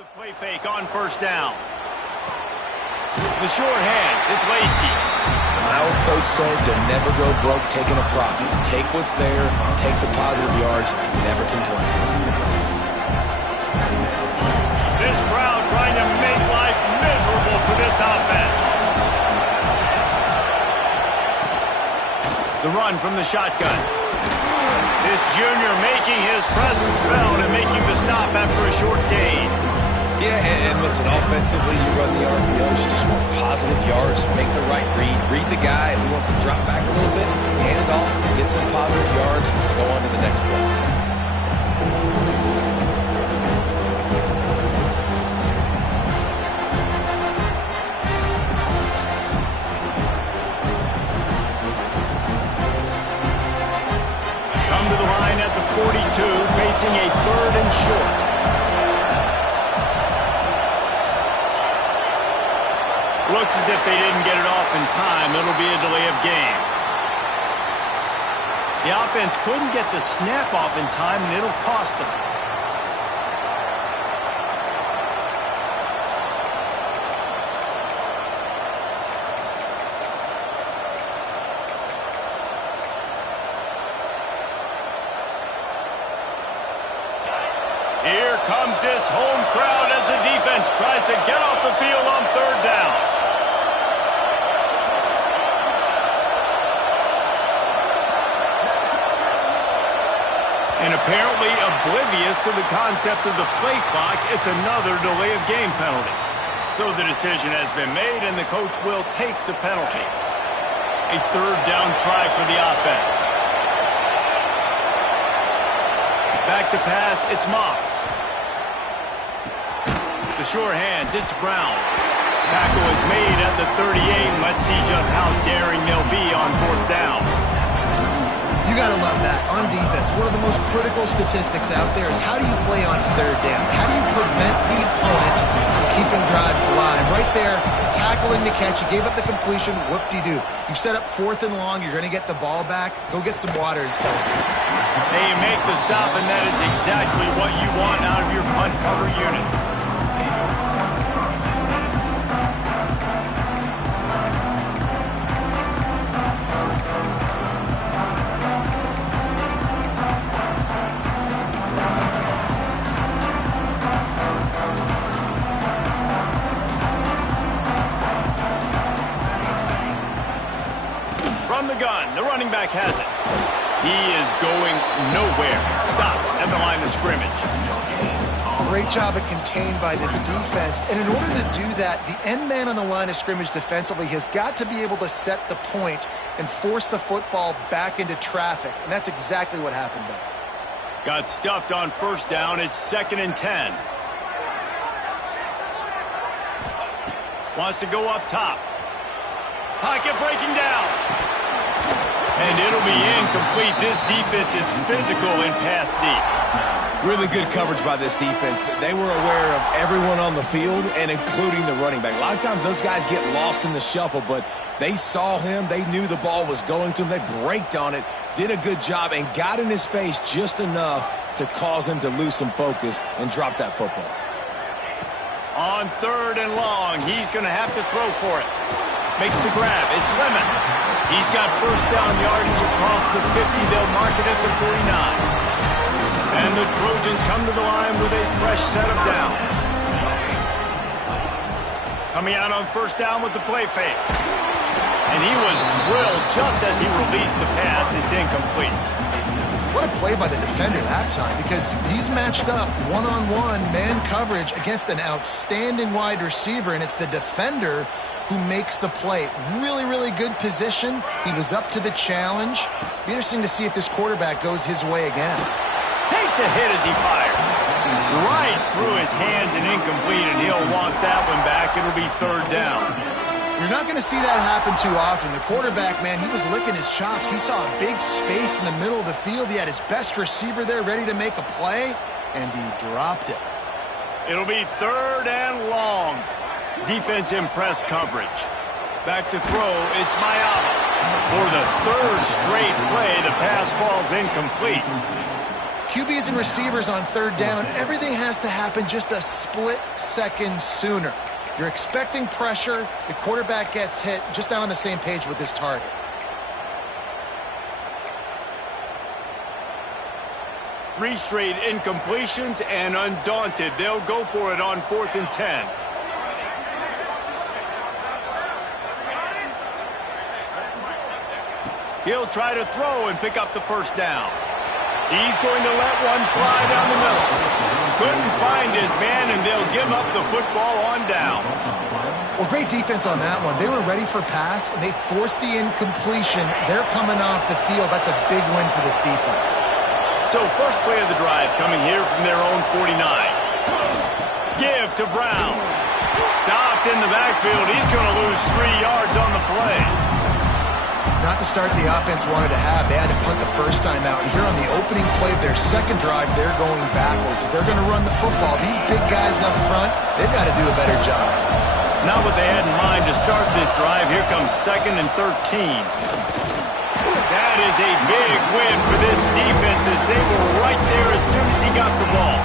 the play fake on first down. The short hands, it's Lacey. My old coach said you'll never go broke taking a profit. Take what's there, take the positive yards, and never complain. This crowd trying to make life miserable for this offense. The run from the shotgun. This junior making his presence felt and making the stop after a short gain. Yeah, and listen, offensively, you run the RPOs, you just want positive yards, make the right read the guy. If he wants to drop back a little bit, hand it off, get some positive yards, go on to the next play. Come to the line at the 42, facing a 3rd and short. Looks as if they didn't get it off in time. It'll be a delay of game. The offense couldn't get the snap off in time, and it'll cost them. Here comes this home crowd as the defense tries to get off the field on 3rd down. And apparently oblivious to the concept of the play clock, it's another delay of game penalty. So the decision has been made, and the coach will take the penalty. A 3rd down try for the offense. Back to pass, it's Moss. The short hands, it's Brown. Tackle is made at the 38, and let's see just how daring they'll be on 4th down. You got to love that. On defense, one of the most critical statistics out there is how do you play on 3rd down? How do you prevent the opponent from keeping drives alive? Right there, tackling the catch. You gave up the completion. Whoop-de-doo. You've set up 4th and long. You're going to get the ball back. Go get some water and celebrate. Hey, you make the stop, and that is exactly what you want out of your punt cover unit. From the gun, the running back has it. He is going nowhere. Stop at the line of scrimmage. Great job of contained by this defense. And in order to do that, the end man on the line of scrimmage defensively has got to be able to set the point and force the football back into traffic. And that's exactly what happened there. Got stuffed on 1st down. It's 2nd and 10. Wants to go up top. Pocket breaking down. And it'll be incomplete. This defense is physical and pass deep. Really good coverage by this defense. They were aware of everyone on the field, and including the running back. A lot of times those guys get lost in the shuffle, but they saw him. They knew the ball was going to him. They braked on it, did a good job, and got in his face just enough to cause him to lose some focus and drop that football. On 3rd and long, he's going to have to throw for it. Makes the grab. It's Lemon. He's got 1st down yardage across the 50. They'll mark it at the 49. And the Trojans come to the line with a fresh set of downs. Coming out on 1st down with the play fake. And he was drilled just as he released the pass. It's incomplete. What a play by the defender that time, because he's matched up one-on-one man coverage against an outstanding wide receiver, and it's the defender who makes the play. Really, really good position. He was up to the challenge. Be interesting to see if this quarterback goes his way again. Takes a hit as he fires. Right through his hands and incomplete, and he'll want that one back. It'll be 3rd down. You're not going to see that happen too often. The quarterback, man, he was licking his chops. He saw a big space in the middle of the field. He had his best receiver there ready to make a play, and he dropped it. It'll be 3rd and long. Defense in press coverage. Back to throw, it's Mayala. For the 3rd straight play, the pass falls incomplete. QBs and receivers on third down, everything has to happen just a split second sooner. You're expecting pressure, the quarterback gets hit, just not on the same page with his target. Three straight incompletions, and undaunted, they'll go for it on 4th and 10. He'll try to throw and pick up the first down. He's going to let one fly down the middle. Couldn't find his man, and they'll give up the football on downs. Well, great defense on that one. They were ready for pass, and they forced the incompletion. They're coming off the field. That's a big win for this defense. So first play of the drive coming here from their own 49. Give to Brown. Stopped in the backfield. He's going to lose 3 yards on the play. Not the start the offense wanted to have. They had to punt the first time out. And here on the opening play of their second drive, they're going backwards. If they're going to run the football, these big guys up front, they've got to do a better job. Not what they had in mind to start this drive. Here comes 2nd and 13. That is a big win for this defense as they were right there as soon as he got the ball.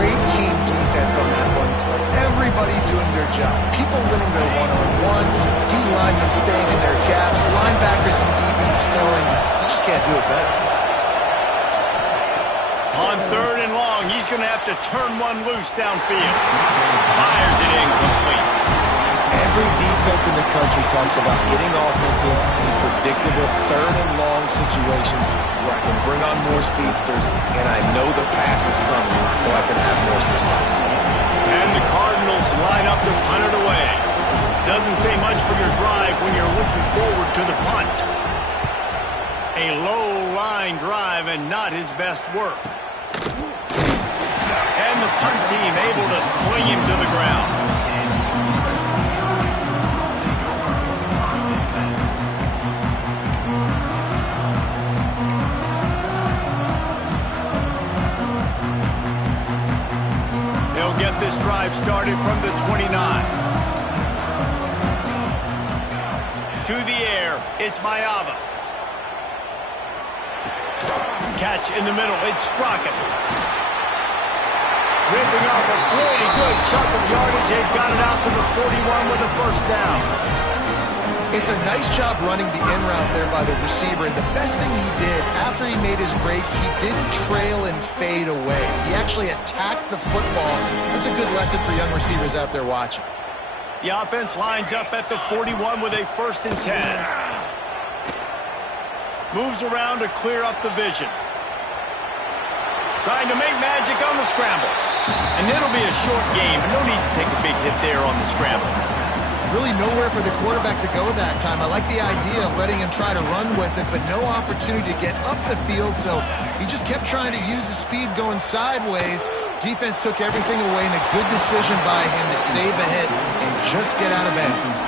Great team defense on that one play. Everybody doing their job. People winning their one-on-ones, D-linemen staying in their gaps, linebackers and DBs filling. You just can't do it better. On 3rd and long, he's going to have to turn one loose downfield. Fires it incomplete. Every defense in the country talks about getting offenses in predictable 3rd and long situations where I can bring on more speedsters and I know the pass is coming so I can have more success. And the Cardinals line up to punt it away. Doesn't say much for your drive when you're looking forward to the punt. A low-line drive and not his best work. And the punt team able to sling him to the ground. Get this drive started from the 29. To the air, it's Mayava. Catch in the middle, it's Strockett. Ripping off a pretty good chunk of yardage. They've got it out to the 41 with the first down. It's a nice job running the in route there by the receiver. And the best thing he did after he made his break, he didn't trail and fade away. He actually attacked the football. That's a good lesson for young receivers out there watching. The offense lines up at the 41 with a 1st and 10. Moves around to clear up the vision. Trying to make magic on the scramble. And it'll be a short game, but no need to take a big hit there on the scramble. Really nowhere for the quarterback to go that time. I like the idea of letting him try to run with it, but no opportunity to get up the field, so he just kept trying to use his speed going sideways. Defense took everything away, and a good decision by him to save a hit and just get out of bounds.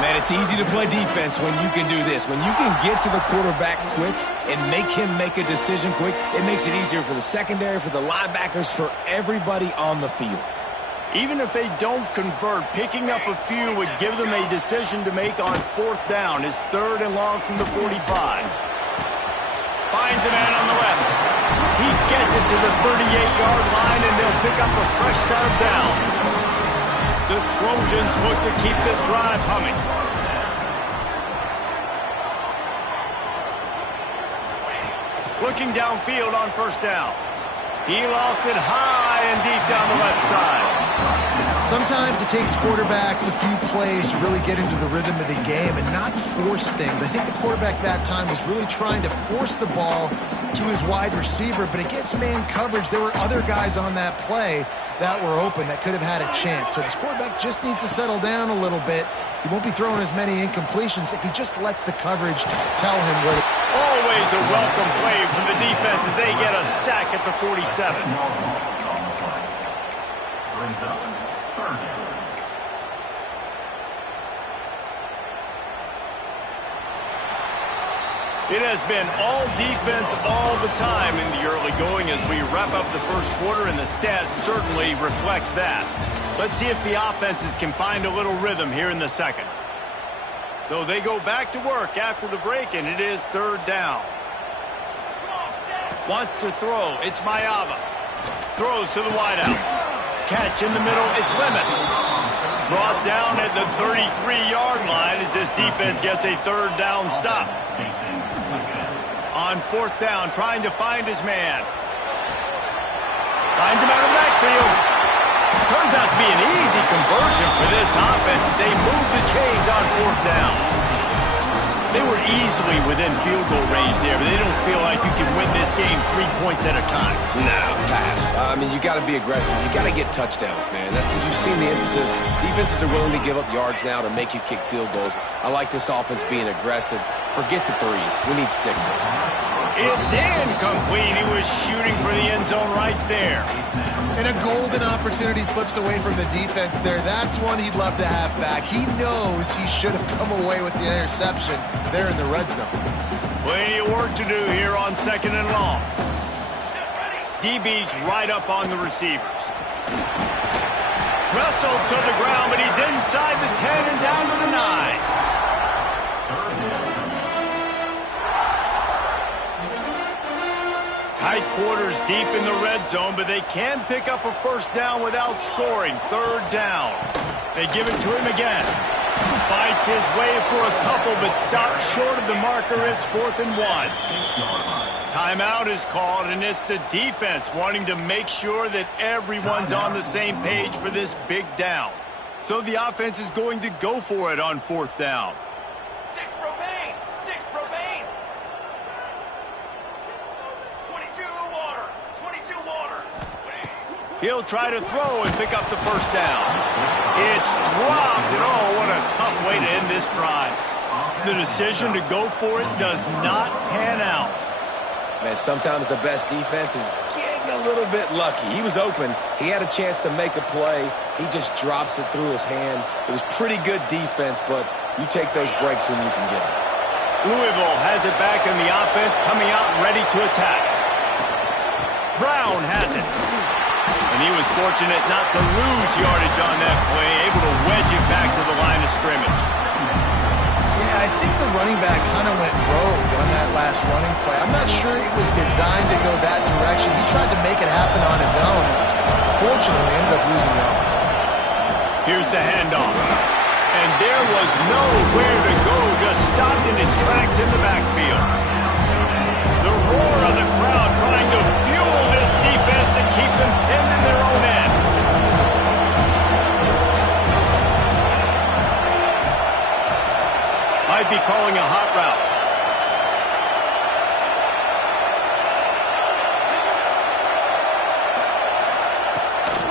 Man, it's easy to play defense when you can do this. When you can get to the quarterback quick and make him make a decision quick, it makes it easier for the secondary, for the linebackers, for everybody on the field. Even if they don't convert, picking up a few would give them a decision to make on 4th down. It's 3rd and long from the 45. Finds a man on the left. He gets it to the 38-yard line, and they'll pick up a fresh set of downs. The Trojans look to keep this drive humming. Looking downfield on 1st down. He lost it high and deep down the left side. Sometimes it takes quarterbacks a few plays to really get into the rhythm of the game and not force things. I think the quarterback that time was really trying to force the ball to his wide receiver, but against man coverage, there were other guys on that play that were open that could have had a chance. So this quarterback just needs to settle down a little bit. He won't be throwing as many incompletions if he just lets the coverage tell him where to... Always a welcome play from the defense as they get a sack at the 47. It has been all defense all the time in the early going as we wrap up the first quarter, and the stats certainly reflect that. Let's see if the offenses can find a little rhythm here in the second. So they go back to work after the break, and it is 3rd down. Wants to throw. It's Mayava. Throws to the wideout. Catch in the middle. It's Lemon. Brought down at the 33-yard line as this defense gets a third down stop. On fourth down, trying to find his man. Finds him out of the backfield. Turns out to be an easy conversion for this offense as they move the chains on fourth down. They were easily within field goal range there, but they don't feel like you can win this game 3 points at a time. No, pass. I mean, you got to be aggressive. You got to get touchdowns, man. You've seen the emphasis. Defenses are willing to give up yards now to make you kick field goals. I like this offense being aggressive. Forget the threes. We need sixes. It's incomplete. He was shooting for the end zone right there. And a golden opportunity slips away from the defense there. That's one he'd love to have back. He knows he should have come away with the interception there in the red zone. Plenty of work to do here on second and long. DB's right up on the receivers. Russell to the ground, but he's inside the 10 and down to the 9. Tight quarters deep in the red zone, but they can pick up a first down without scoring. Third down. They give it to him again. Fights his way for a couple, but stops short of the marker. It's 4th and 1. Timeout is called, and it's the defense wanting to make sure that everyone's on the same page for this big down. So the offense is going to go for it on 4th down. 6 remain. 6 remain. 22 water. 22 water. He'll try to throw and pick up the first down. It's dropped, and oh, what a tough way to end this drive. The decision to go for it does not pan out. Man, sometimes the best defense is getting a little bit lucky. He was open. He had a chance to make a play. He just drops it through his hand. It was pretty good defense, but you take those breaks when you can get them. Louisville has it back in the offense, coming out ready to attack. Brown has it. And he was fortunate not to lose yardage on that play, able to wedge it back to the line of scrimmage. Yeah, I think the running back kind of went rogue on that last running play. I'm not sure it was designed to go that direction. He tried to make it happen on his own. Fortunately, ended up losing yards. Here's the handoff. And there was nowhere to go, just stopped in his tracks in the backfield. The roar of the crowd trying to fuel this defense to keep them pinned in their own end. Might be calling a hot route.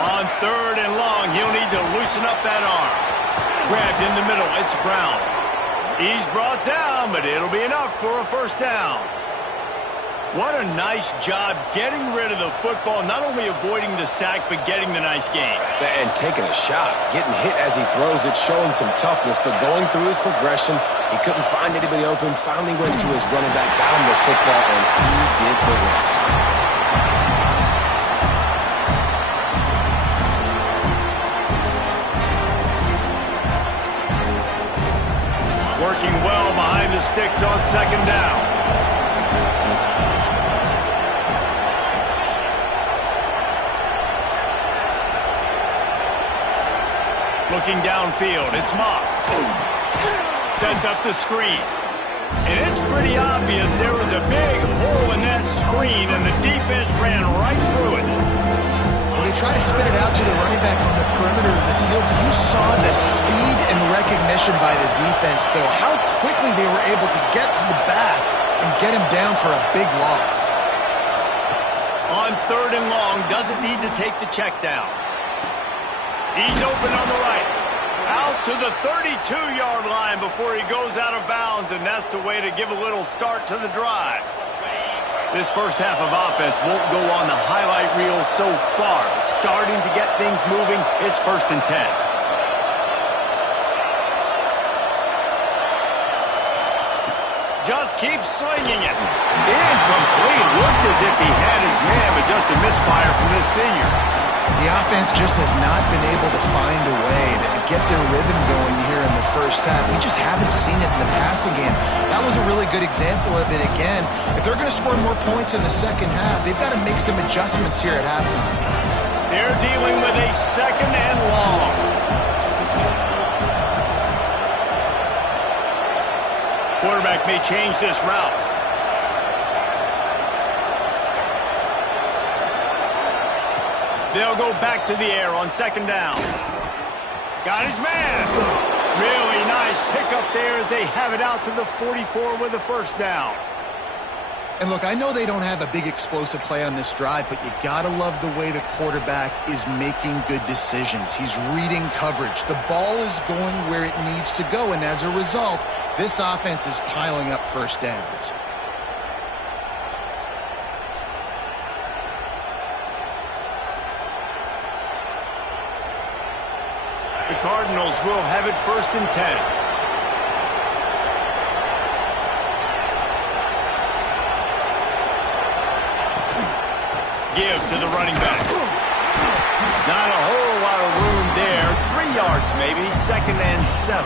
On 3rd and long, he'll need to loosen up that arm. Grabbed in the middle, it's Brown. He's brought down, but it'll be enough for a first down. What a nice job getting rid of the football, not only avoiding the sack, but getting the nice gain. And taking a shot, getting hit as he throws it, showing some toughness, but going through his progression, he couldn't find anybody open, finally went to his running back, got him the football, and he did the rest. Working well behind the sticks on second down. Looking downfield, it's Moss. Sets up the screen. And it's pretty obvious there was a big hole in that screen, and the defense ran right through it. Well, they tried to spin it out to the running back on the perimeter of the field. You saw the speed and recognition by the defense, though. How quickly they were able to get to the back and get him down for a big loss. On 3rd and long, doesn't need to take the check down. He's open on the right. Out to the 32-yard line before he goes out of bounds, and that's the way to give a little start to the drive. This first half of offense won't go on the highlight reel so far. It's starting to get things moving. It's 1st and 10. Just keeps slinging it. Incomplete. Looked as if he had his man, but just a misfire from this senior. The offense just has not been able to find a way to get their rhythm going here in the first half. We just haven't seen it in the passing game. That was a really good example of it again. If they're going to score more points in the second half, they've got to make some adjustments here at halftime. They're dealing with a second and long. Quarterback may change this route. They'll go back to the air on second down. Got his man. Really nice pickup there as they have it out to the 44 with a first down. And look, I know they don't have a big explosive play on this drive, but you gotta love the way the quarterback is making good decisions. He's reading coverage. The ball is going where it needs to go, and as a result, this offense is piling up first downs. The Cardinals will have it 1st and 10. Give to the running back. Not a whole lot of room there. 3 yards maybe. 2nd and 7.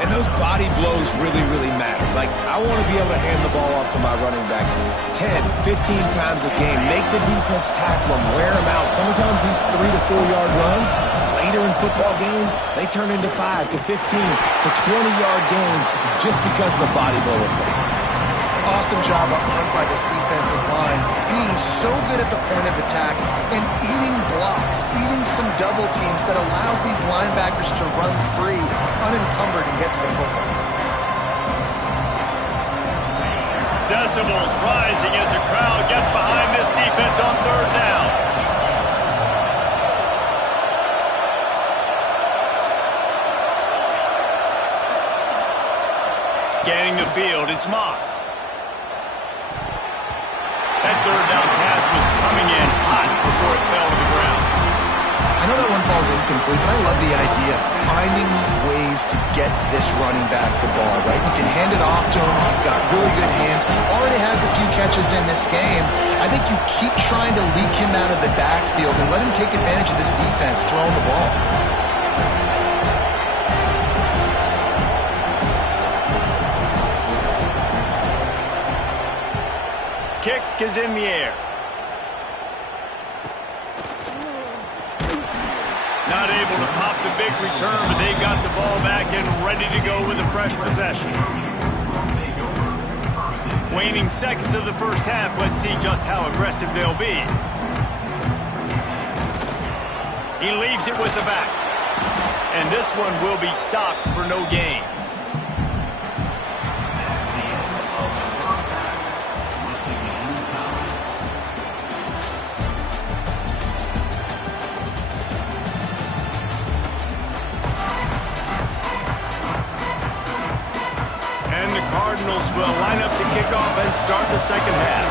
And those body blows really, really matter. Like, I want to be able to hand the ball off to my running back 10, 15 times a game. Make the defense tackle them, wear them out. Sometimes these 3 to 4 yard runs, later in football games, they turn into 5 to 15 to 20-yard gains just because of the body blow effect. Awesome job up front by this defensive line, being so good at the point of attack and eating blocks, eating some double teams that allows these linebackers to run free, unencumbered, and get to the football. Decibels rising as the crowd gets behind this defense on 3rd down. Scanning the field, it's Moss. That 3rd down pass was coming in hot before it fell to the ground. I know that one falls incomplete, but I love the idea of finding ways to get this running back the ball, right? You can hand it off to him. He's got really good hands. Already has a few catches in this game. I think you keep trying to leak him out of the backfield and let him take advantage of this defense throwing the ball. Kick is in the air. Not able to pop the big return, but they've got the ball back and ready to go with a fresh possession. Waning seconds of the first half. Let's see just how aggressive they'll be. He leaves it with the back. And this one will be stopped for no gain. Cardinals will line up to kick off and start the second half.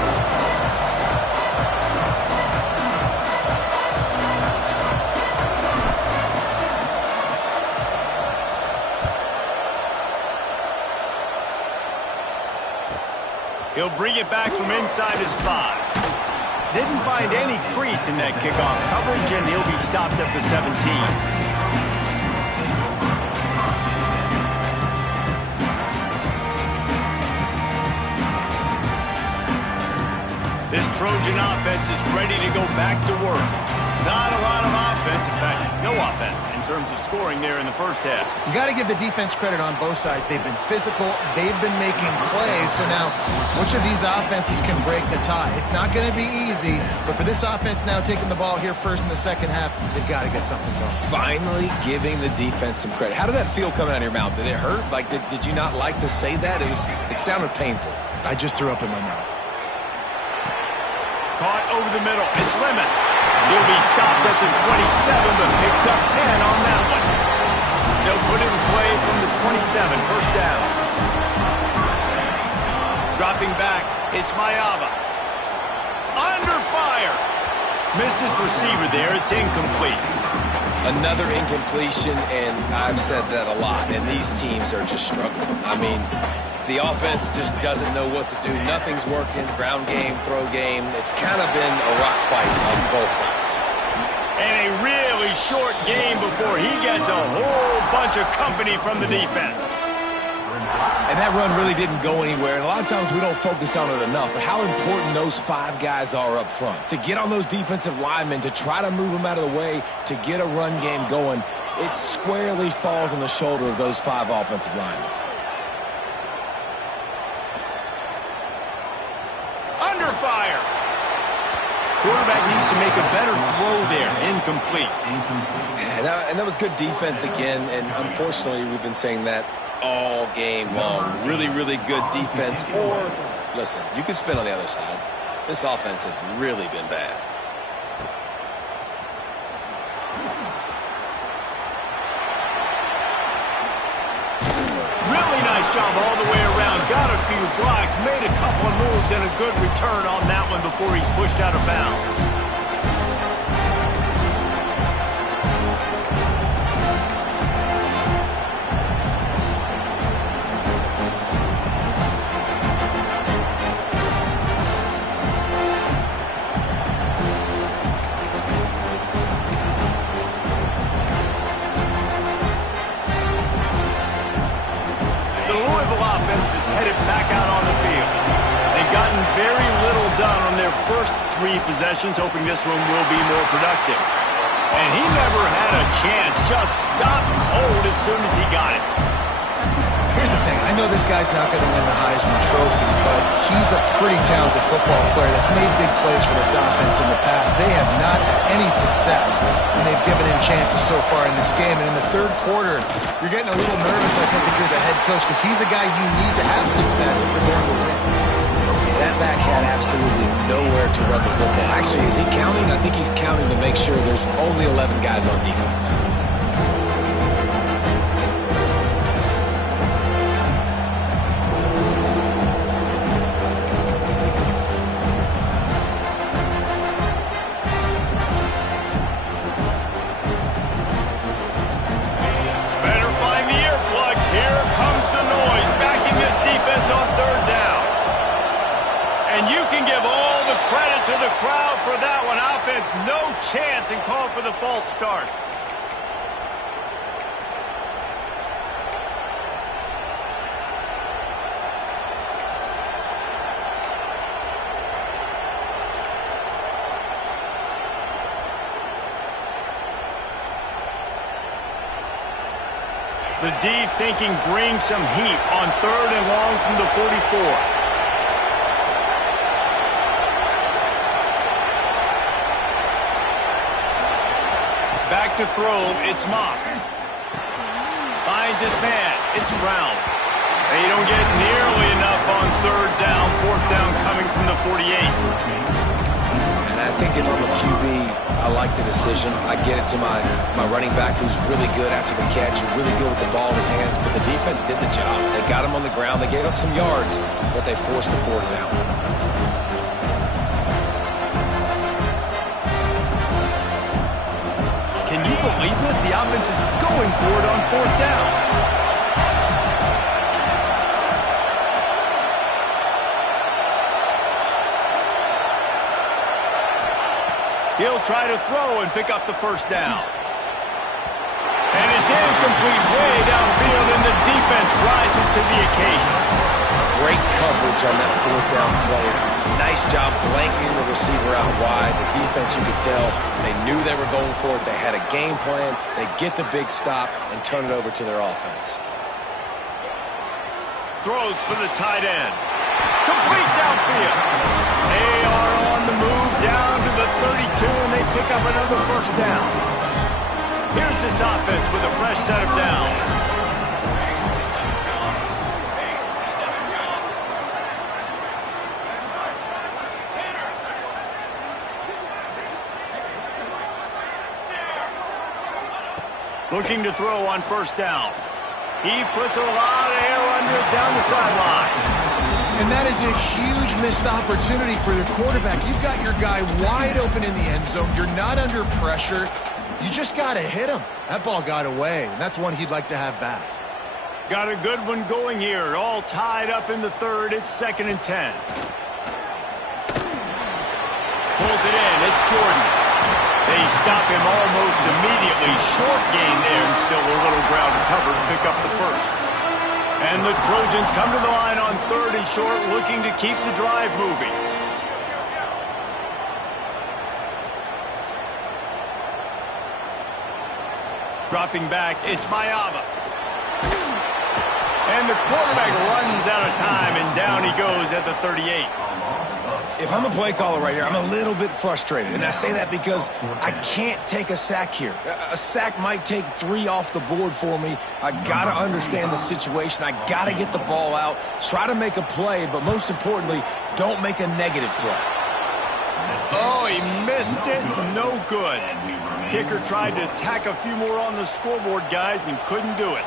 He'll bring it back from inside his 5. Didn't find any crease in that kickoff coverage, and he'll be stopped at the 17. This Trojan offense is ready to go back to work. Not a lot of offense, in fact, no offense in terms of scoring there in the first half. You got to give the defense credit on both sides. They've been physical. They've been making plays. So now, which of these offenses can break the tie? It's not going to be easy, but for this offense now taking the ball here first in the second half, they've got to get something going. Finally giving the defense some credit. How did that feel coming out of your mouth? Did it hurt? Like, did you not like to say that? It sounded painful. I just threw up in my mouth. Caught over the middle. It's Lemon. He'll be stopped at the 27, but picks up 10 on that one. They'll put it in play from the 27. First down. Dropping back. It's Mayava. Under fire. Missed his receiver there. It's incomplete. Another incompletion, and I've said that a lot, and these teams are just struggling. I mean, the offense just doesn't know what to do. Nothing's working. Ground game, throw game. It's kind of been a rock fight on both sides. And a really short game before he gets a whole bunch of company from the defense. And that run really didn't go anywhere, and a lot of times we don't focus on it enough, but how important those 5 guys are up front. To get on those defensive linemen, to try to move them out of the way, to get a run game going, it squarely falls on the shoulder of those 5 offensive linemen. Under fire. Quarterback needs to make a better throw there. Incomplete. And that was good defense again, and unfortunately we've been saying that all game long. Really, really good defense. Or, listen, you can spin on the other side. This offense has really been bad. Really nice job all the way around. Got a few blocks, made a couple of moves, and a good return on that one before he's pushed out of bounds. Headed back out on the field. They've gotten very little done on their first 3 possessions, hoping this one will be more productive. And he never had a chance, just stopped cold as soon as he got it. Here's the thing. I know this guy's not going to win the Heisman Trophy, but he's a pretty talented football player that's made big plays for this offense in the past. They have not had any success when they've given him chances so far in this game. And in the third quarter, you're getting a little nervous, I think, if you're the head coach, because he's a guy you need to have success if you're going to win. That back had absolutely nowhere to run the football. Actually, is he counting? I think he's counting to make sure there's only 11 guys on defense. Crowd for that one. Offense, no chance, and call for the false start. The D thinking bring some heat on 3rd and long from the 44. Back to throw, it's Moss. Finds his man, it's Brown. They don't get nearly enough on 3rd down, 4th down coming from the 48. And I think if I'm a QB, I like the decision. I get it to my running back who's really good after the catch, really good with the ball in his hands, but the defense did the job. They got him on the ground, they gave up some yards, but they forced the 4th down. Can you believe this? The offense is going for it on 4th down. He'll try to throw and pick up the 1st down. And it's incomplete way downfield, and the defense rises to the occasion. Great coverage on that 4th down play. Nice job blanking the receiver out wide. The defense, you could tell, they knew they were going for it. They had a game plan. They get the big stop and turn it over to their offense. Throws for the tight end. Complete downfield. They are on the move down to the 32, and they pick up another 1st down. Here's this offense with a fresh set of downs. Looking to throw on 1st down. He puts a lot of air under it down the sideline. And that is a huge missed opportunity for the quarterback. You've got your guy wide open in the end zone. You're not under pressure. You just got to hit him. That ball got away, and that's one he'd like to have back. Got a good one going here. All tied up in the 3rd. It's 2nd and 10. Pulls it in. It's Jordan. They stop him almost immediately. Short gain there, and still a little ground to cover to pick up the first. And the Trojans come to the line on 3rd and short, looking to keep the drive moving. Dropping back, it's Mayava. And the quarterback runs out of time, and down he goes at the 38. If I'm a play caller right here, I'm a little bit frustrated. And I say that because I can't take a sack here. A sack might take 3 off the board for me. I got to understand the situation. I got to get the ball out, try to make a play, but most importantly, don't make a negative play. Oh, he missed it. No good. Kicker tried to tack a few more on the scoreboard, guys, and couldn't do it.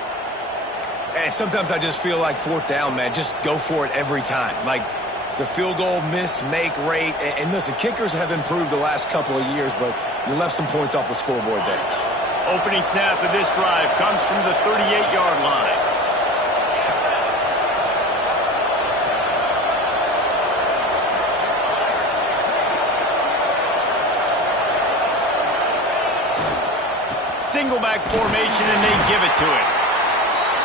And sometimes I just feel like 4th down, man. Just go for it every time. Like the field goal miss, make rate. And listen, kickers have improved the last couple of years, but you left some points off the scoreboard there. Opening snap of this drive comes from the 38-yard line. Single back formation, and they give it to him.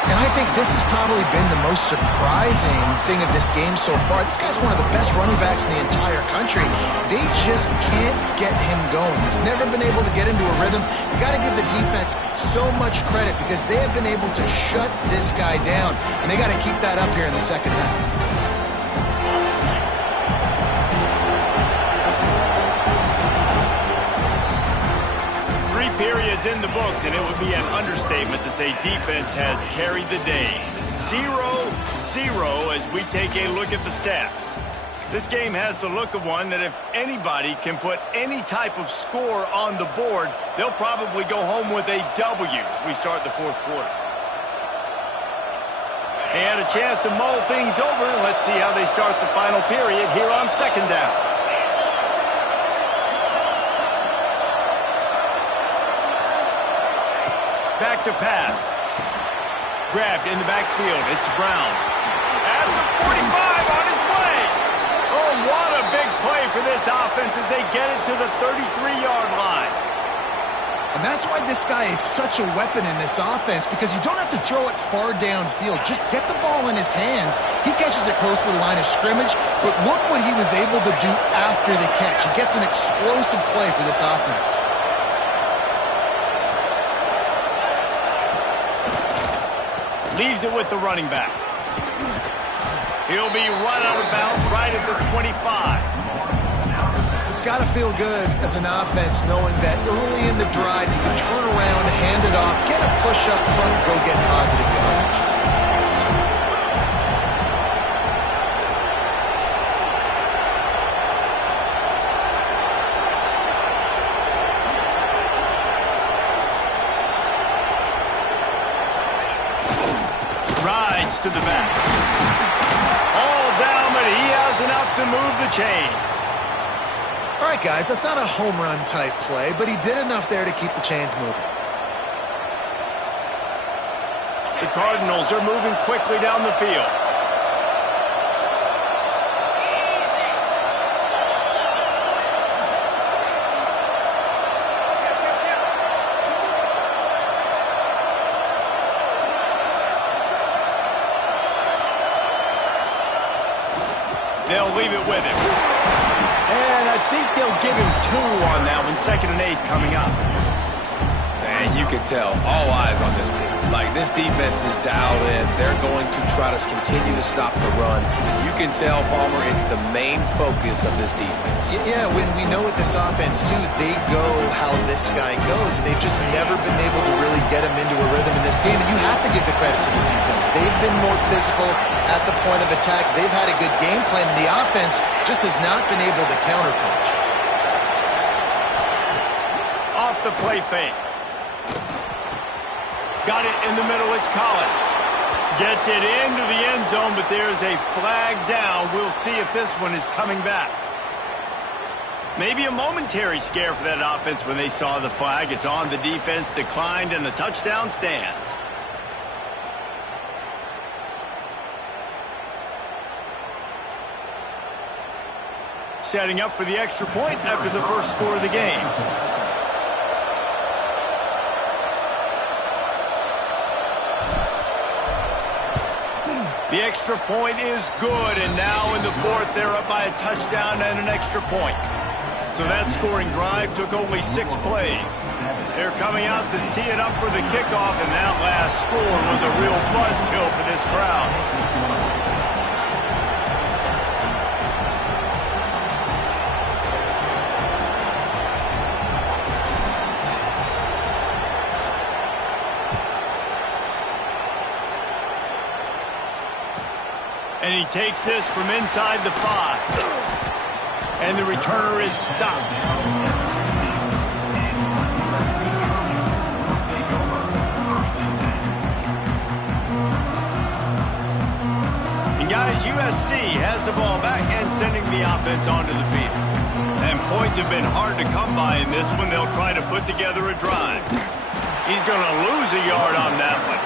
And I think this has probably been the most surprising thing of this game so far. This guy's one of the best running backs in the entire country. They just can't get him going. He's never been able to get into a rhythm. You got to give the defense so much credit because they have been able to shut this guy down. And they got to keep that up here in the second half. Periods in the books, and it would be an understatement to say defense has carried the day. 0-0 as we take a look at the stats. This game has the look of one that if anybody can put any type of score on the board, they'll probably go home with a W as we start the 4th quarter. They had a chance to mull things over, and let's see how they start the final period here on 2nd down. Back to pass. Grabbed in the backfield. It's Brown. At the 45 on his way. Oh, what a big play for this offense as they get it to the 33-yard line. And that's why this guy is such a weapon in this offense, because you don't have to throw it far downfield. Just get the ball in his hands. He catches it close to the line of scrimmage, but look what he was able to do after the catch. He gets an explosive play for this offense. Leaves it with the running back. He'll be run out of bounds right at the 25. It's got to feel good as an offense knowing that early in the drive you can turn around, hand it off, get a push up front, go get positive yardage. To the back. All down, but he has enough to move the chains. All right, guys, that's not a home run type play, but he did enough there to keep the chains moving. The Cardinals are moving quickly down the field. They'll leave it with him. And I think they'll give him 2 on that one. 2nd and 8 coming up. And you can tell, all eyes on this team. Like, this defense is dialed in. They're going to try to continue to stop the run. You can tell, Palmer, it's the main focus of this defense. Yeah, when we know with this offense, too, they go how this guy goes. And they've just never been able to really get him into a rhythm in this game. And you have to give the credit to the defense. They've been more physical at the point of attack. They've had a good game plan. And the offense just has not been able to counterpunch. Off the play fake. Got it in the middle, it's Collins. Gets it into the end zone, but there's a flag down. We'll see if this one is coming back. Maybe a momentary scare for that offense when they saw the flag. It's on, the defense declined, and the touchdown stands. Setting up for the extra point after the first score of the game. The extra point is good, and now in the fourth, they're up by a touchdown and an extra point. So that scoring drive took only 6 plays. They're coming out to tee it up for the kickoff, and that last score was a real buzzkill for this crowd. And he takes this from inside the 5. And the returner is stopped. And guys, USC has the ball back and sending the offense onto the field. And points have been hard to come by in this one. They'll try to put together a drive. He's going to lose a yard on that one.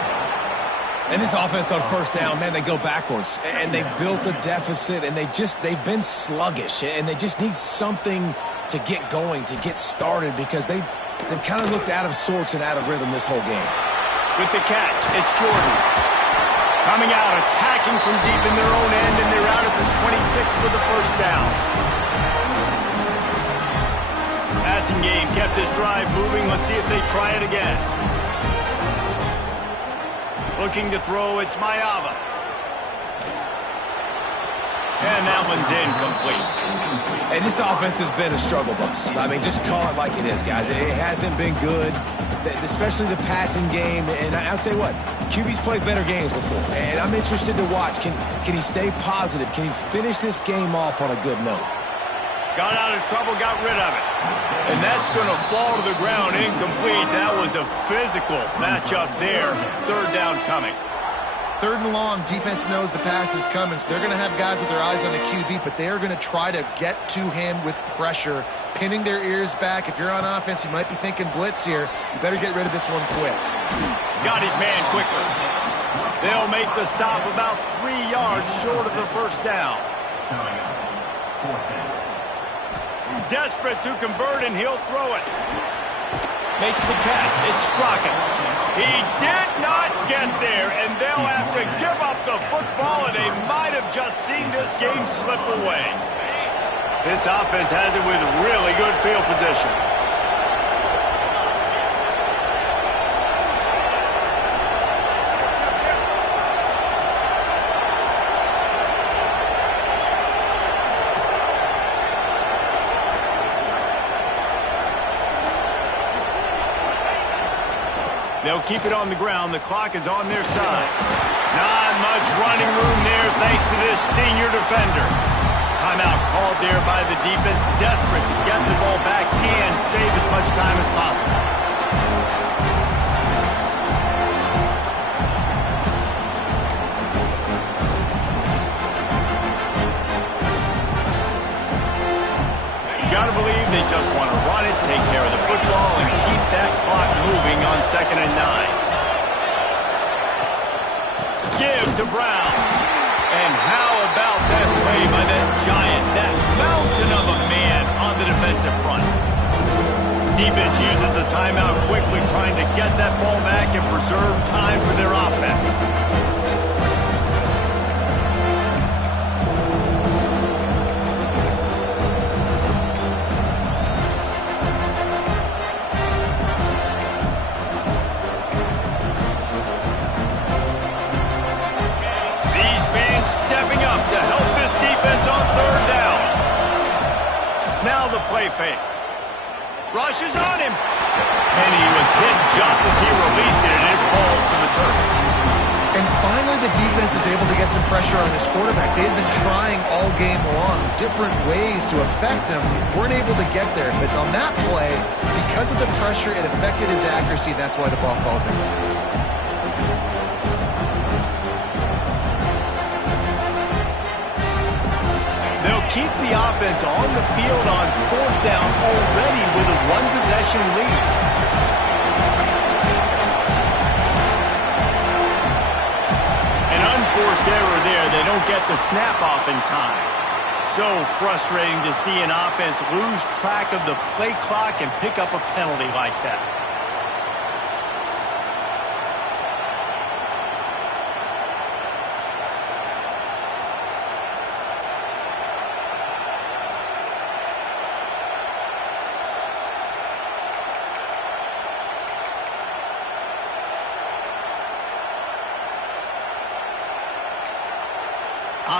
And this offense on first down, man, they go backwards. And they built a deficit, and they've been sluggish. And they just need something to get going, to get started, because they've kind of looked out of sorts and out of rhythm this whole game. With the catch, it's Jordan. Coming out, attacking from deep in their own end, and they're out at the 26 for the first down. Passing game kept this drive moving. Let's see if they try it again. Looking to throw, it's Mayava. And that one's incomplete. And this offense has been a struggle bus. I mean, just call it like it is, guys. It hasn't been good, especially the passing game. And I'll tell you what, QB's played better games before. And I'm interested to watch. Can he stay positive? Can he finish this game off on a good note? Got out of trouble, got rid of it. And that's going to fall to the ground incomplete. That was a physical matchup there. Third down coming. Third and long, defense knows the pass is coming, so they're going to have guys with their eyes on the QB, but they are going to try to get to him with pressure, pinning their ears back. If you're on offense, you might be thinking blitz here. You better get rid of this one quick. Got his man quickly. They'll make the stop about 3 yards short of the first down. Desperate to convert, and he'll throw it. Makes the catch. It's Strachan. He did not get there, and they'll have to give up the football, and they might have just seen this game slip away. This offense has it with really good field position. They'll keep it on the ground. The clock is on their side. Not much running room there thanks to this senior defender. Timeout called there by the defense, desperate to get the ball back and save as much time as possible. You gotta believe they just want to run it, take care of the football, and keep that clock moving on 2nd and 9. Give to Brown. And how about that play by that giant, that mountain of a man on the defensive front? Defense uses a timeout quickly, trying to get that ball back and preserve time for their offense. Stepping up to help this defense on 3rd down. Now the play fake. Rushes on him. And he was hit just as he released it, and it falls to the turf. And finally the defense is able to get some pressure on this quarterback. They had been trying all game long, different ways to affect him. Weren't able to get there. But on that play, because of the pressure, it affected his accuracy, and that's why the ball falls in. Keep the offense on the field on 4th down already with a 1-possession lead. An unforced error there. They don't get the snap off in time. So frustrating to see an offense lose track of the play clock and pick up a penalty like that.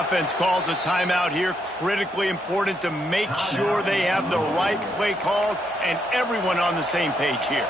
Offense calls a timeout here. Critically important to make sure they have the right play called and everyone on the same page here.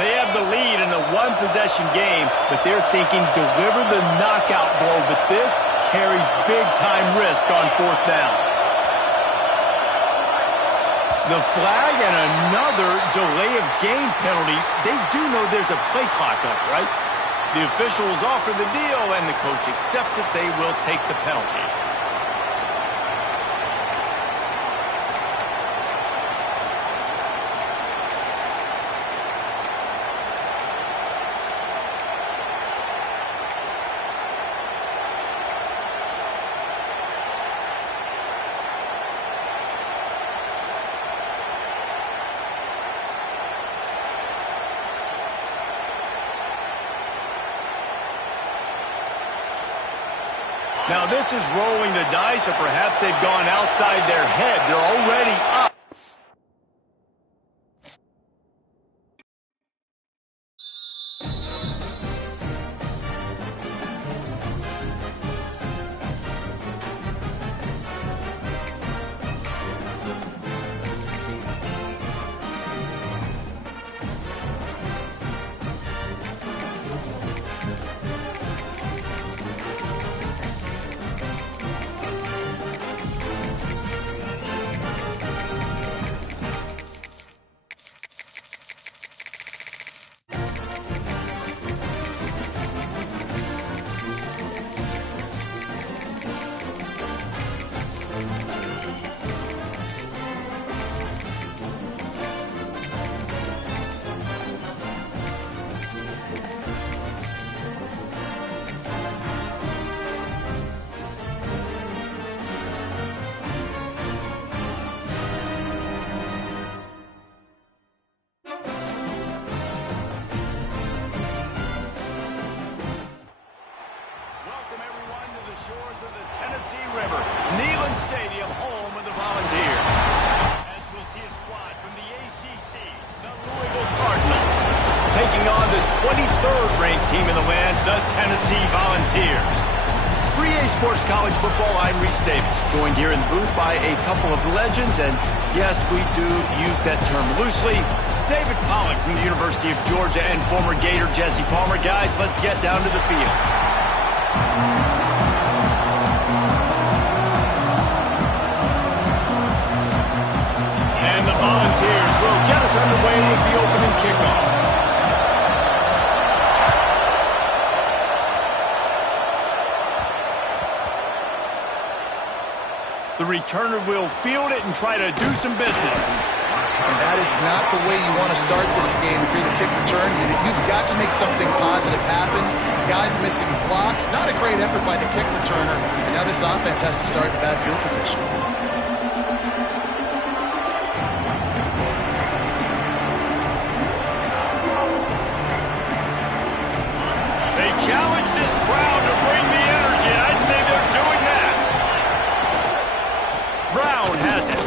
They have the lead in a one-possession game, but they're thinking deliver the knockout blow, but this carries big-time risk on fourth down. The flag and another delay of game penalty. They do know there's a play clock up, right? The officials offer the deal, and the coach accepts it. They will take the penalty. Now this is rolling the dice, or perhaps they've gone outside their head. They're already up. Taking on the 23rd ranked team in the land, the Tennessee Volunteers. 3A Sports College Football, I'm Reese Davis, joined here in the booth by a couple of legends, and yes, we do use that term loosely. David Pollack from the University of Georgia and former Gator Jesse Palmer. Guys, let's get down to the field. And the Volunteers will get us underway with the opening kickoff. The returner will field it and try to do some business. And that is not the way you want to start this game. If you're the kick return unit, you've got to make something positive happen. Guys missing blocks. Not a great effort by the kick returner. And now this offense has to start in bad field position. They challenge this crowd to bring the energy, and I'd say they're doing that. Brown has it.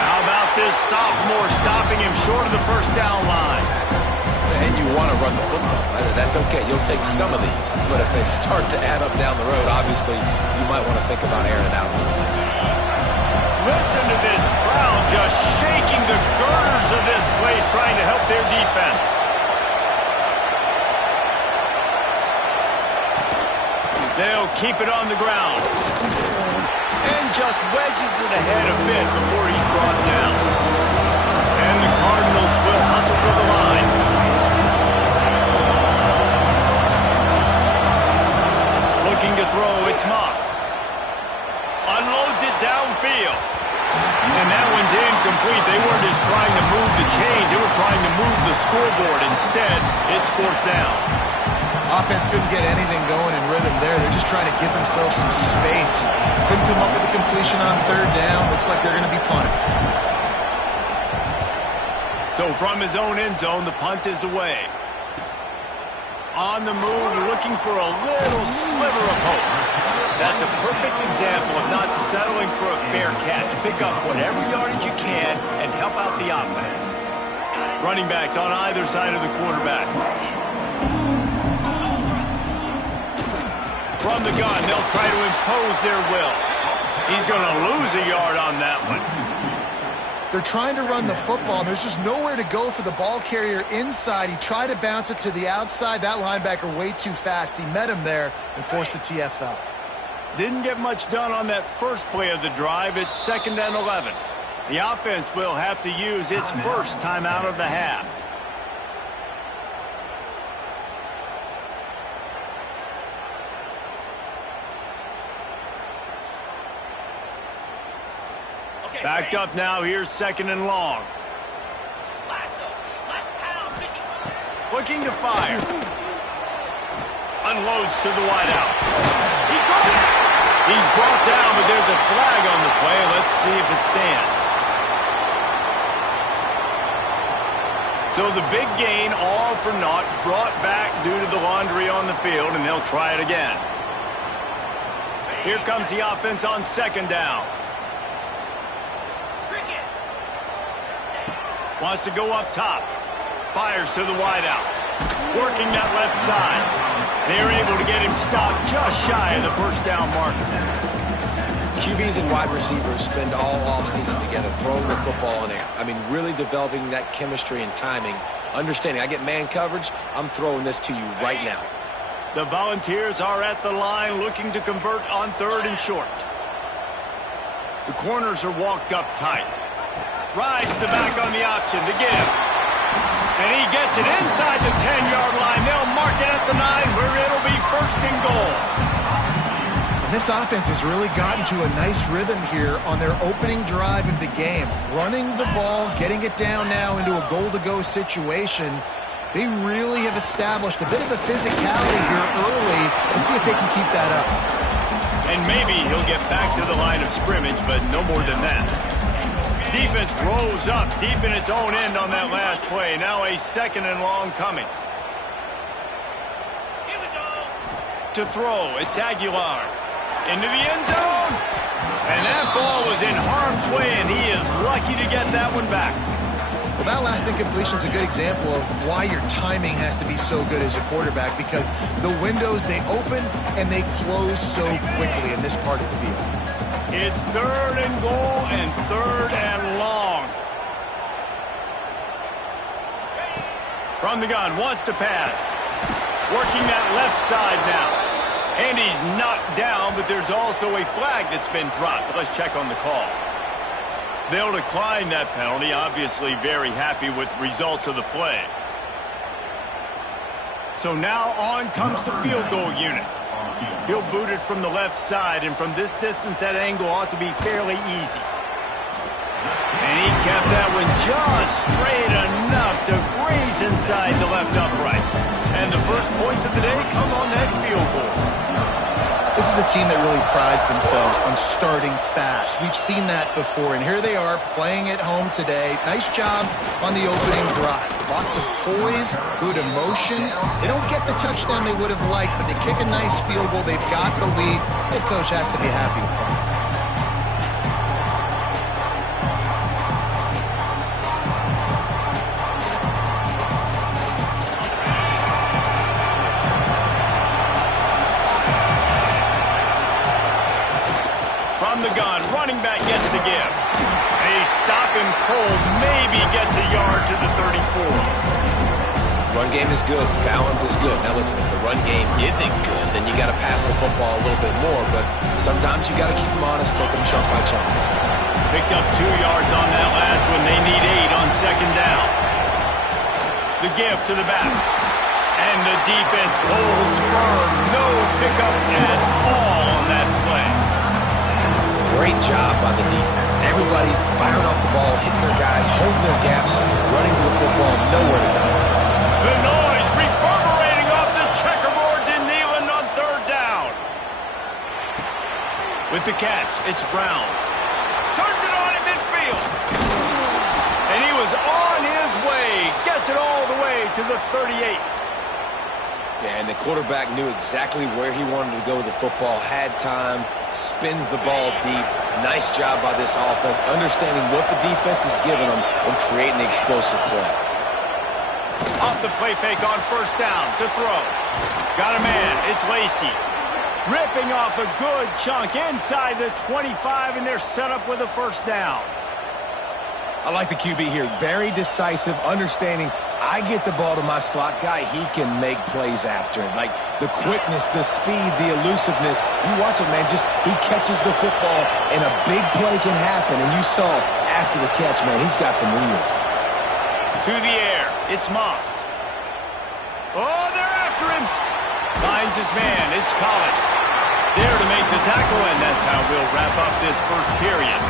How about this sophomore stopping him short of the first down line? And you want to run the football. That's okay. You'll take some of these. But if they start to add up down the road, obviously, you might want to think about airing it out. Listen to this crowd just shaking the girders of this place, trying to help their defense. They'll keep it on the ground. And just wedges it ahead a bit before he's brought down. And the Cardinals will hustle for the line. Looking to throw, it's Moss. Unloads it downfield. And that one's incomplete. They weren't just trying to move the chains. They were trying to move the scoreboard. Instead, it's fourth down. Offense couldn't get anything going in rhythm there. They're just trying to give themselves some space. Couldn't come up with a completion on third down. Looks like they're going to be punting. So from his own end zone, the punt is away. On the move, looking for a little sliver of hope. That's a perfect example of not settling for a fair catch. Pick up whatever yardage you can and help out the offense. Running backs on either side of the quarterback. From the gun, they'll try to impose their will. He's going to lose a yard on that one. They're trying to run the football, and there's just nowhere to go for the ball carrier inside. He tried to bounce it to the outside. That linebacker way too fast. He met him there and forced the TFL. Didn't get much done on that first play of the drive. It's 2nd and 11. The offense will have to use its first timeout of the half. Backed up now. Here's 2nd and long. Looking to fire. Unloads to the wideout. He caught it. He's brought down, but there's a flag on the play. Let's see if it stands. So the big gain, all for naught, brought back due to the laundry on the field, and they'll try it again. Here comes the offense on 2nd down. Wants to go up top. Fires to the wideout. Working that left side. They're able to get him stopped just shy of the first down marker. QBs and wide receivers spend all offseason together throwing the football in air. I mean, really developing that chemistry and timing. Understanding, I get man coverage, I'm throwing this to you right now. The Volunteers are at the line looking to convert on 3rd and short. The corners are walked up tight. Rides the back on the option to give. And he gets it inside the 10-yard line. They'll mark it at the 9 where it'll be 1st and goal. And this offense has really gotten to a nice rhythm here on their opening drive of the game. Running the ball, getting it down now into a goal-to-go situation. They really have established a bit of a physicality here early. Let's see if they can keep that up. And maybe he'll get back to the line of scrimmage, but no more than that. Defense rolls up deep in its own end on that last play. Now a 2nd and long coming. Here we go. To throw, it's Aguilar. Into the end zone. And that ball was in harm's way, and he is lucky to get that one back. Well, that last incompletion is a good example of why your timing has to be so good as a quarterback, because the windows, they open and they close so quickly in this part of the field. It's 3rd and goal and 3rd and long. From the gun, wants to pass. Working that left side now. And he's knocked down, but there's also a flag that's been dropped. Let's check on the call. They'll decline that penalty, obviously very happy with the results of the play. So now on comes the field goal unit. He'll boot it from the left side, and from this distance, that angle ought to be fairly easy. And he kept that one just straight enough to graze inside the left upright. And the first points of the day come on that field goal. This is a team that really prides themselves on starting fast. We've seen that before, and here they are playing at home today. Nice job on the opening drive. Lots of poise, good emotion. They don't get the touchdown they would have liked, but they kick a nice field goal. They've got the lead. Head coach has to be happy with that. From the gun, running back gets to give. They stop him cold, maybe gets a yard to the 34. Run game is good. Balance is good. Now listen, if the run game isn't good, then you got to pass the football a little bit more. But sometimes you got to keep them honest, take them chunk by chunk. Picked up 2 yards on that last one. They need 8 on 2nd down. The give to the back. And the defense holds firm. No pickup at all on that play. Great job by the defense. Everybody firing off the ball, hitting their guys, holding their gaps, running to the football, nowhere to go. The noise reverberating off the checkerboards in Neyland on 3rd down. With the catch, it's Brown. Turns it on in midfield. And he was on his way. Gets it all the way to the 38. Yeah, and the quarterback knew exactly where he wanted to go with the football, had time, spins the ball deep. Nice job by this offense, understanding what the defense is giving them and creating the explosive play. Off the play fake on first down to throw. Got a man. It's Lacy. Ripping off a good chunk inside the 25, and they're set up with a first down. I like the QB here. Very decisive, understanding I get the ball to my slot guy, he can make plays after it. Like the quickness, the speed, the elusiveness. You watch it, man, just he catches the football and a big play can happen. And you saw after the catch, man, he's got some wheels. To the air, it's Moss. Oh, they're after him. Finds his man, it's Collins. There to make the tackle, and that's how we'll wrap up this first period.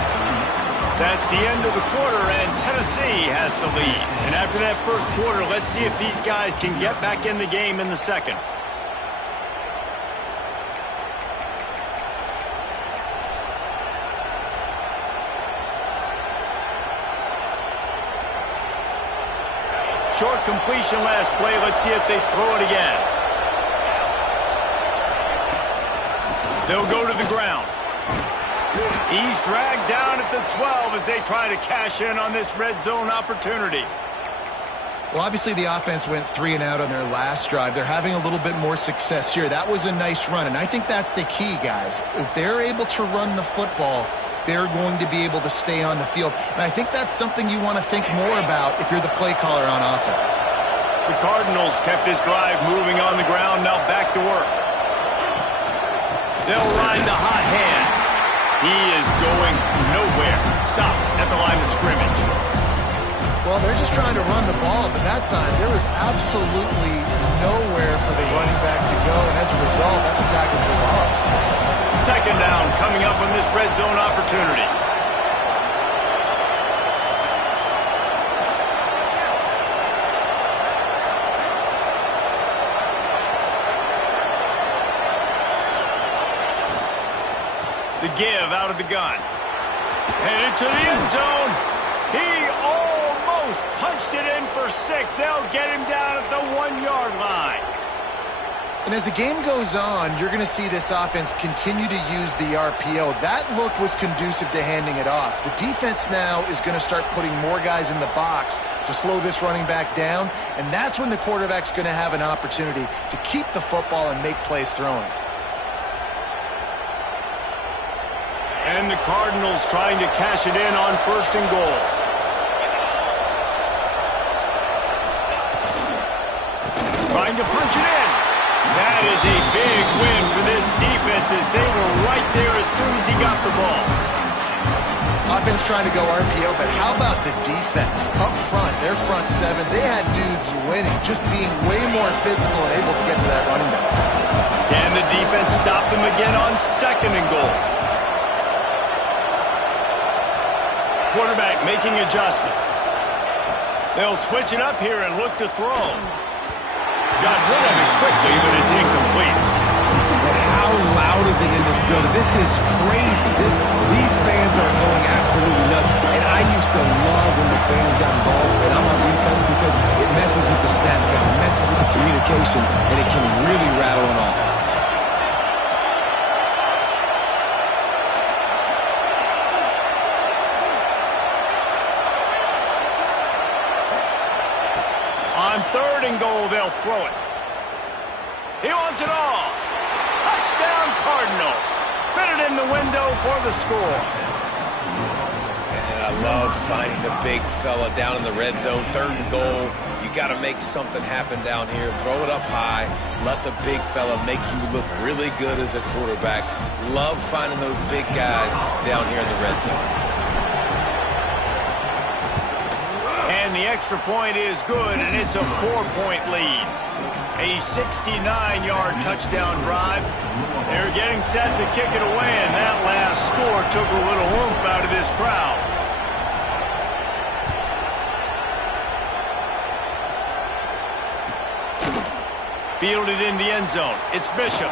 That's the end of the quarter, and Tennessee has the lead. And after that first quarter, let's see if these guys can get back in the game in the second. Short completion last play. Let's see if they throw it again. They'll go to the ground. He's dragged down at the 12 as they try to cash in on this red zone opportunity. Well, obviously the offense went 3 and out on their last drive. They're having a little bit more success here. That was a nice run, and I think that's the key, guys. If they're able to run the football, they're going to be able to stay on the field. And I think that's something you want to think more about if you're the play caller on offense. The Cardinals kept this drive moving on the ground, now back to work. They'll ride the hot hand. He is going nowhere. Stop at the line of scrimmage. Well, they're just trying to run the ball, but that time there was absolutely nowhere for the running back to go, and as a result, that's a tackle for loss. Second down coming up on this red zone opportunity. The give out of the gun. Headed to the end zone. He almost punched it in for 6. They'll get him down at the 1-yard line. And as the game goes on, you're going to see this offense continue to use the RPO. That look was conducive to handing it off. The defense now is going to start putting more guys in the box to slow this running back down, and that's when the quarterback's going to have an opportunity to keep the football and make plays throwing. And the Cardinals trying to cash it in on first and goal. Trying to punch it in. That is a big win for this defense as they were right there as soon as he got the ball. Offense trying to go RPO, but how about the defense? Up front, their front 7, they had dudes winning, just being way more physical and able to get to that running back. Can the defense stop them again on second and goal? Quarterback making adjustments. They'll switch it up here and look to throw. Got rid of it quickly, but it's incomplete. But how loud is it in this building? This is crazy. These fans are going absolutely nuts. And I used to love when the fans got involved, and I'm on defense because it messes with the snap count, it messes with the communication, and it can really rattle an offense. On third and goal, they'll throw it. He wants it all. Touchdown, Cardinals. Fit it in the window for the score. And I love finding the big fella down in the red zone. Third and goal. You got to make something happen down here. Throw it up high. Let the big fella make you look really good as a quarterback. Love finding those big guys down here in the red zone. And the extra point is good, and it's a 4-point lead. A 69-yard touchdown drive. They're getting set to kick it away, and that last score took a little oomph out of this crowd. Fielded in the end zone. It's Bishop.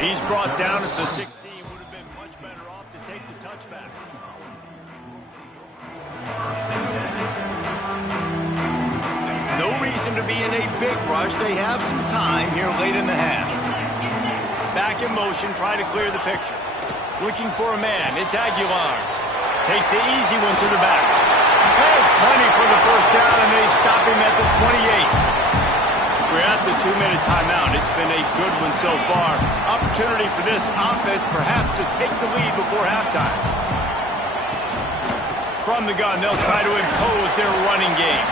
He's brought down at the 16. Would have been much better off to take the touchback. No reason reason to be in a big rush. They have some time here late in the half. Back in motion, trying to clear the picture. Looking for a man. It's Aguilar. Takes the easy one to the back. Has plenty for the first down, and they stop him at the 28. We're at the 2-minute timeout. It's been a good one so far. Opportunity for this offense perhaps to take the lead before halftime. From the gun, they'll try to impose their running game.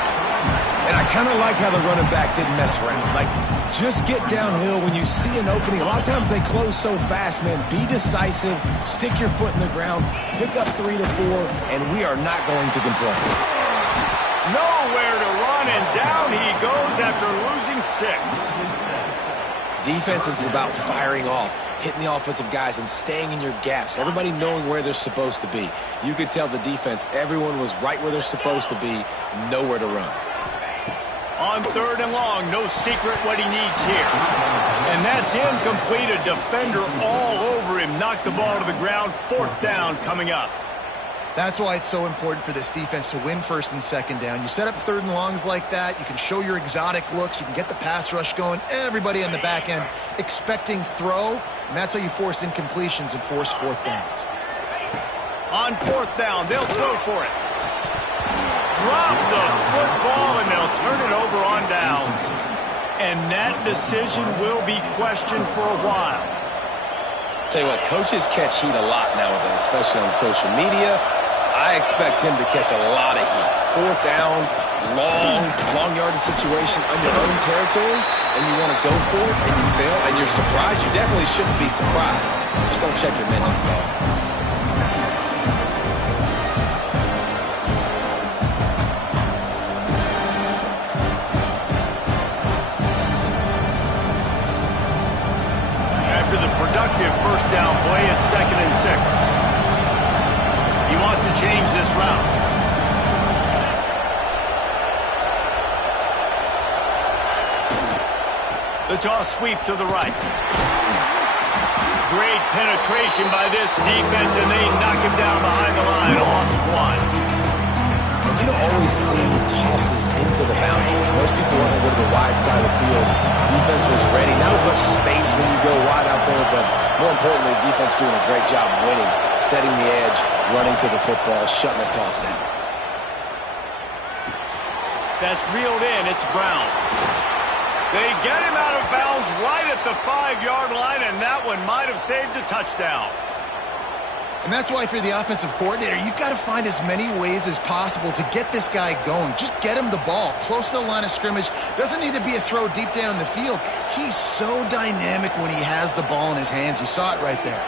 And I kind of like how the running back didn't mess around. Like, just get downhill when you see an opening. A lot of times they close so fast, man. Be decisive, stick your foot in the ground, pick up 3 to 4, and we are not going to complain. Nowhere to run, and down he goes after losing 6. Defense is about firing off, hitting the offensive guys, and staying in your gaps. Everybody knowing where they're supposed to be. You could tell the defense, everyone was right where they're supposed to be, nowhere to run. On 3rd and long, no secret what he needs here. And that's incomplete. A defender all over him. Knocked the ball to the ground. 4th down coming up. That's why it's so important for this defense to win 1st and 2nd down. You set up 3rd and longs like that. You can show your exotic looks. You can get the pass rush going. Everybody on the back end expecting throw. And that's how you force incompletions and force 4th downs. On 4th down, they'll throw for it. Drop the football, and they'll turn it over on downs. And that decision will be questioned for a while. Tell you what, coaches catch heat a lot nowadays, especially on social media. I expect him to catch a lot of heat. 4th down, long yardage situation on your own territory, and you want to go for it, and you fail, and you're surprised. You definitely shouldn't be surprised. Just don't check your mentions, dog. Productive 1st down play at 2nd and 6. He wants to change this route. The toss sweep to the right. Great penetration by this defense, and they knock him down behind the line. A loss of 1. And you don't always see tosses into the boundary. Most people want to go to the wide side of the field. Defense was ready. Not as much space when you go wide out there, but more importantly, the defense doing a great job winning, setting the edge, running to the football, shutting the toss down. That's reeled in. It's Brown. They get him out of bounds right at the 5-yard line, and that one might have saved a touchdown. And that's why if you're the offensive coordinator, you've got to find as many ways as possible to get this guy going. Just get him the ball close to the line of scrimmage. Doesn't need to be a throw deep down the field. He's so dynamic when he has the ball in his hands. You saw it right there.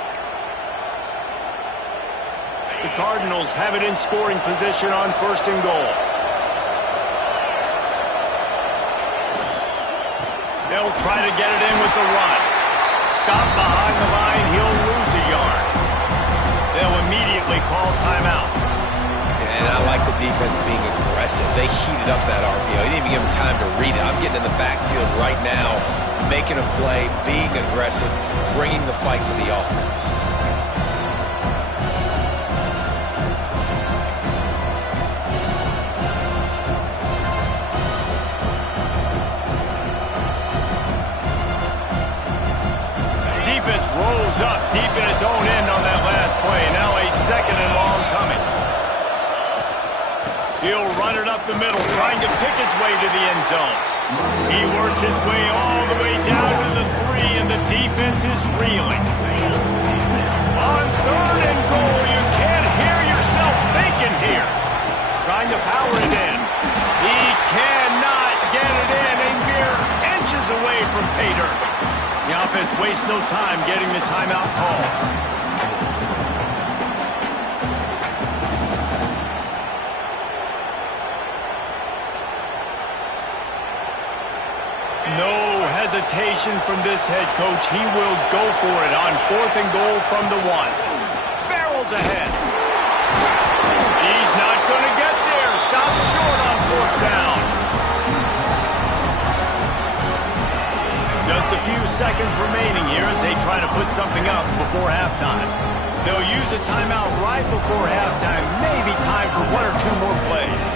The Cardinals have it in scoring position on 1st and goal. They'll try to get it in with the run. Stop behind the line. He'll lose a yard. They'll immediately call timeout. And I like the defense being aggressive. They heated up that RPO. They didn't even give him time to read it. I'm getting in the backfield right now, making a play, being aggressive, bringing the fight to the offense. Defense rolls up deep in its own end on that last play. Now a 2nd and long coming. He'll run it up the middle, trying to pick his way to the end zone. He works his way all the way down to the 3, and the defense is reeling. On 3rd and goal, you can't hear yourself thinking here. Trying to power it in. He cannot get it in, a mere inches away from pay dirt. The offense wastes no time getting the timeout call. No hesitation from this head coach. He will go for it on 4th and goal from the 1. Barrels ahead. He's not going to get there. Stop short on 4th down. Just a few seconds remaining here as they try to put something up before halftime. They'll use a timeout right before halftime. Maybe time for 1 or 2 more plays.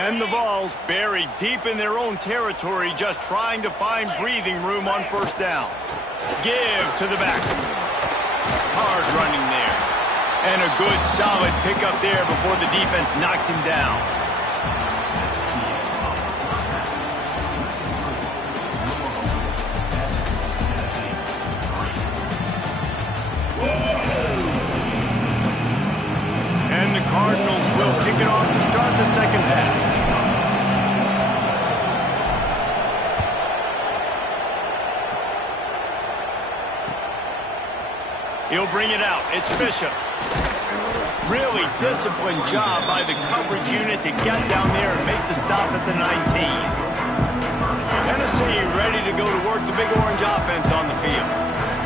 And the Vols buried deep in their own territory, just trying to find breathing room on first down. Give to the back. Hard running there. And a good, solid pickup there before the defense knocks him down. And the Cardinals will kick it off to start the second half. He'll bring it out. It's Bishop. Really disciplined job by the coverage unit to get down there and make the stop at the 19. Tennessee ready to go to work the Big Orange offense on the field.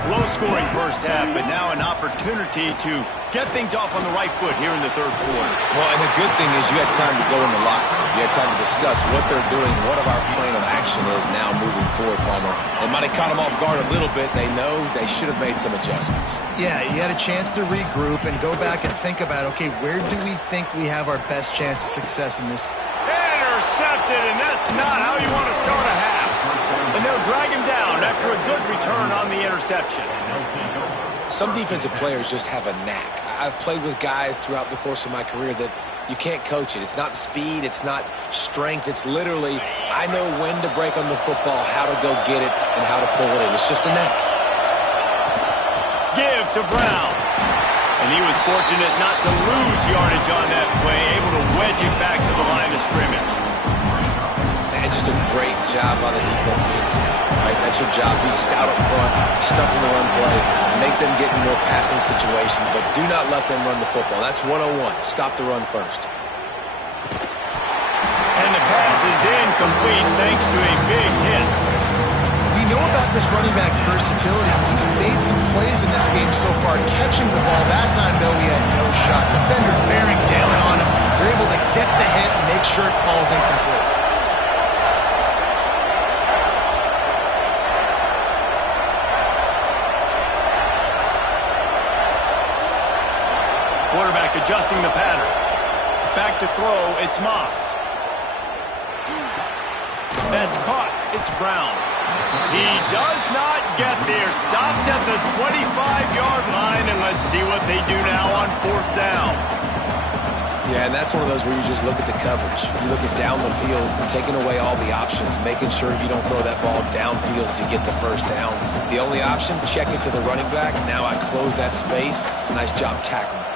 Low-scoring first half, but now an opportunity to get things off on the right foot here in the third quarter. Well, and the good thing is you had time to go in the locker room. You had time to discuss what they're doing, what our plan of action is now moving forward, Palmer. They might have caught them off guard a little bit. They know they should have made some adjustments. Yeah, you had a chance to regroup and go back and think about, okay, where do we think we have our best chance of success in this? Intercepted, and that's not how you want to start a half. And they'll drag him down after a good return on the interception. Some defensive players just have a knack. I've played with guys throughout the course of my career that you can't coach it. It's not speed, it's not strength. It's literally, I know when to break on the football, how to go get it, and how to pull it in. It's just a knack. Give to Brown. And he was fortunate not to lose yardage on that play, able to wedge it back to the line of scrimmage. And just a great job by the defense being stout, right? That's your job. Be stout up front, stuff in the run play, make them get in more passing situations, but do not let them run the football. That's 101. Stop the run first. And the pass is incomplete thanks to a big hit. We know about this running back's versatility. He's made some plays in this game so far, catching the ball. That time, though, he had no shot. Defender bearing down on him. They're able to get the hit and make sure it falls incomplete. Quarterback adjusting the pattern. Back to throw, it's Moss. That's caught. It's Brown. He does not get there. Stopped at the 25-yard line, and let's see what they do now on fourth down. Yeah, and that's one of those where you just look at the coverage. You look at down the field, taking away all the options, making sure you don't throw that ball downfield to get the first down. The only option, check it to the running back. Now I close that space. Nice job tackling.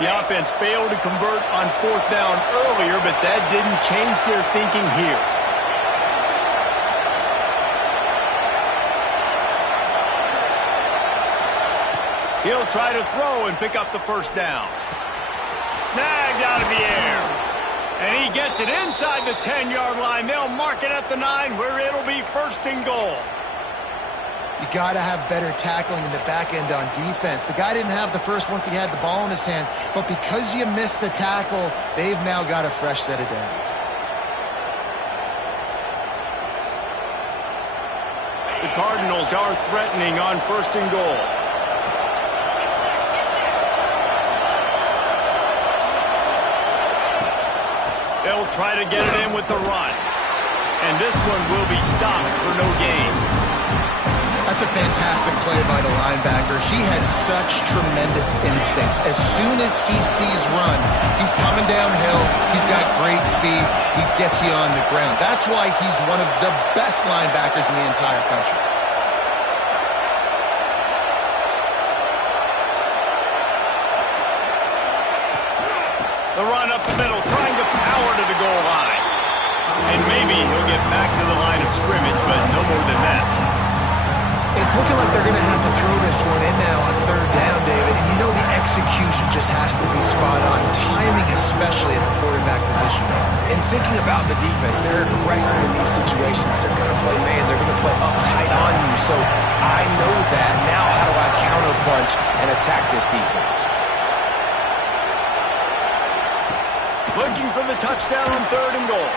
The offense failed to convert on fourth down earlier, but that didn't change their thinking here. He'll try to throw and pick up the first down. Snagged out of the air. And he gets it inside the 10-yard line. They'll mark it at the 9 where it'll be first and goal. You got to have better tackling in the back end on defense. The guy didn't have the first once he had the ball in his hand, but because you missed the tackle, they've now got a fresh set of downs. The Cardinals are threatening on first and goal. They'll try to get it in with the run. And this one will be stopped for no gain. That's a fantastic play by the linebacker. He has such tremendous instincts. As soon as he sees run, he's coming downhill. He's got great speed. He gets you on the ground. That's why he's one of the best linebackers in the entire country. The run up the middle, trying to power to the goal line. And maybe he'll get back to the line of scrimmage, but no more than that. It's looking like they're going to have to throw this one in now on third down, David. And you know the execution just has to be spot on. Timing especially at the quarterback position. And thinking about the defense, they're aggressive in these situations. They're going to play man. They're going to play up tight on you. So I know that. Now how do I counterpunch and attack this defense? Looking for the touchdown on third and goal.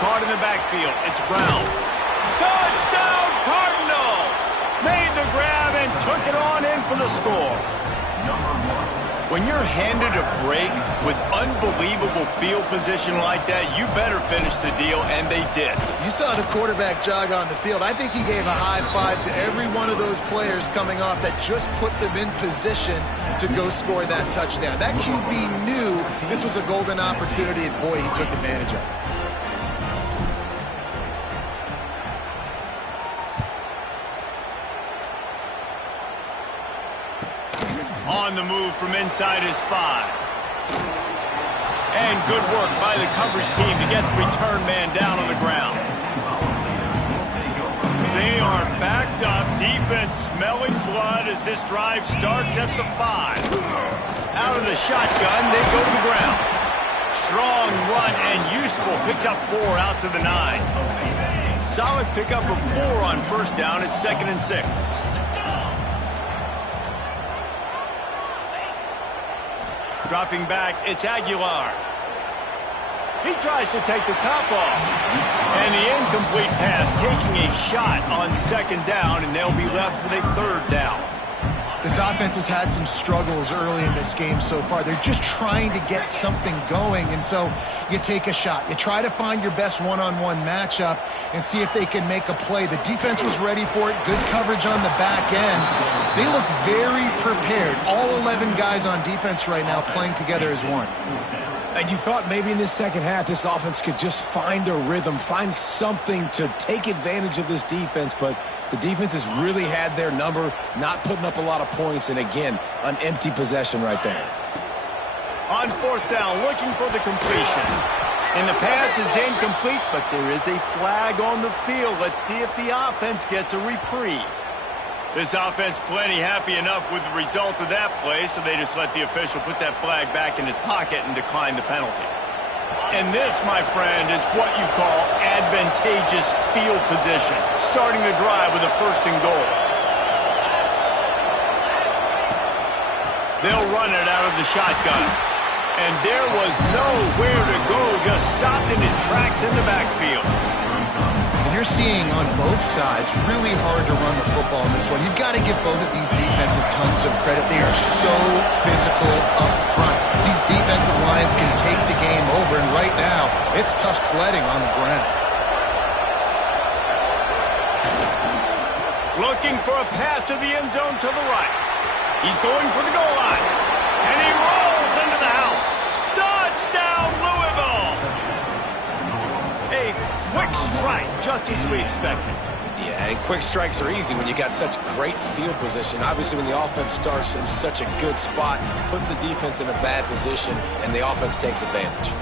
Caught in the backfield. It's Brown. Touchdown, Cardinals! Made the grab and took it on in for the score. When you're handed a break with unbelievable field position like that, you better finish the deal, and they did. You saw the quarterback jog on the field. I think he gave a high five to every one of those players coming off that just put them in position to go score that touchdown. That QB knew this was a golden opportunity, and boy, he took advantage of it. On the move from inside his 5. And good work by the coverage team to get the return man down on the ground. They are backed up. Defense smelling blood as this drive starts at the 5. Out of the shotgun, they go to the ground. Strong run and useful. Picks up 4 out to the 9. Solid pickup of 4 on first down at 2nd and 6. Dropping back, it's Aguilar. He tries to take the top off. And the incomplete pass taking a shot on 2nd down, and they'll be left with a 3rd down. This offense has had some struggles early in this game so far. They're just trying to get something going, and so you take a shot. You try to find your best one-on-one matchup and see if they can make a play. The defense was ready for it. Good coverage on the back end. They look very prepared. All 11 guys on defense right now playing together as one. And you thought maybe in this second half this offense could just find a rhythm, find something to take advantage of this defense, but the defense has really had their number, not putting up a lot of points, and again, an empty possession right there. On 4th down, looking for the completion. And the pass is incomplete, but there is a flag on the field. Let's see if the offense gets a reprieve. This offense plenty happy enough with the result of that play, so they just let the official put that flag back in his pocket and decline the penalty. And this, my friend, is what you call advantageous field position, starting the drive with a 1st and goal. They'll run it out of the shotgun. And there was nowhere to go, just stopped in his tracks in the backfield. You're seeing on both sides really hard to run the football in this one. You've got to give both of these defenses tons of credit. They are so physical up front. These defensive lines can take the game over, and right now, it's tough sledding on the ground. Looking for a path to the end zone to the right. He's going for the goal line. And he rolls into the house. Touchdown, Louisville! A quick strike, just as we expected. Yeah, and quick strikes are easy when you got such great field position. Obviously, when the offense starts in such a good spot, puts the defense in a bad position, and the offense takes advantage.